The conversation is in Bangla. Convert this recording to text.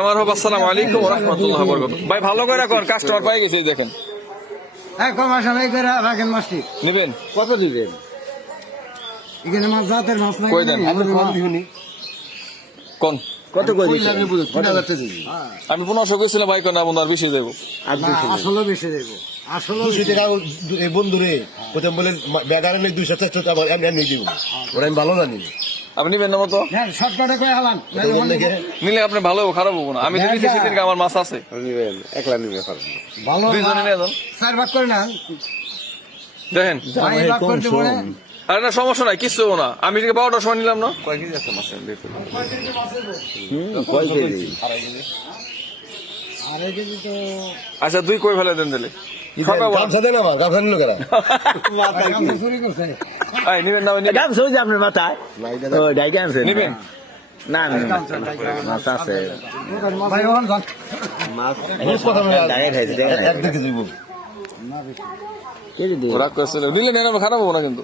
আমার হোক আসসালামু আলাইকুম ওয়া রাহমাতুল্লাহি ওয়া বারাকাতুহু। ভাই ভালো করে রাখুন, কাস্টমার পাই গেছে দেখেন। হ্যাঁ কমাশালাই করে রাখেন মাছটি। নেবেন কত দিবেন? এখানে মাছ জাতের মাছ নাই। কই দেন? কোন কত করে দিছেন? আমি 1500 কইছিলাম ভাই, কোন আপনার বেশি দেব। আসলে বেশি দেব। আসলে বন্ধুরে প্রথম বলেন বেগারে 200 আবার এমনি দিব, ওরা আমি ভালো জানি। আপনি নেবেন না মতো হ্যাঁ শর্টকাটে কই হালান। নিলে আপনি ভালো হবে খারাপ হবে না। আমি তো নিছি সেদিন আমার মাছ আছে। একলা নিবে পারবেন ভালো দুইজনে নিয়ে যান, 4 ভাগ করে না। দেখেন। ভাই ভাগ করতে পারে। আরে না সমস্যা নাই, কিচ্ছু হবো না। আমি থেকে 12টার সময় নিলাম না। কয় কেজি আছে মাছের দেখুন। আড়াই কেজি তো আচ্ছা 2 কই ফেলে দেন দিলে গামছা দেন আমার, গামছা নিল কেন? গামছা চুরি করছে। এই নিবেন না নিবেন গামছা হয়েছে আপনার মাথায়? ও ডাইকে আনছেন? নিবেন না না মাছ আছে। ভাই ওখান যান। ডাইকে খাইছে দেখেন এক দেখে দিব। না বেশি। কেজি দিই। ওরা কইছিল নিলে নেন, খারাপ হবো না কিন্তু।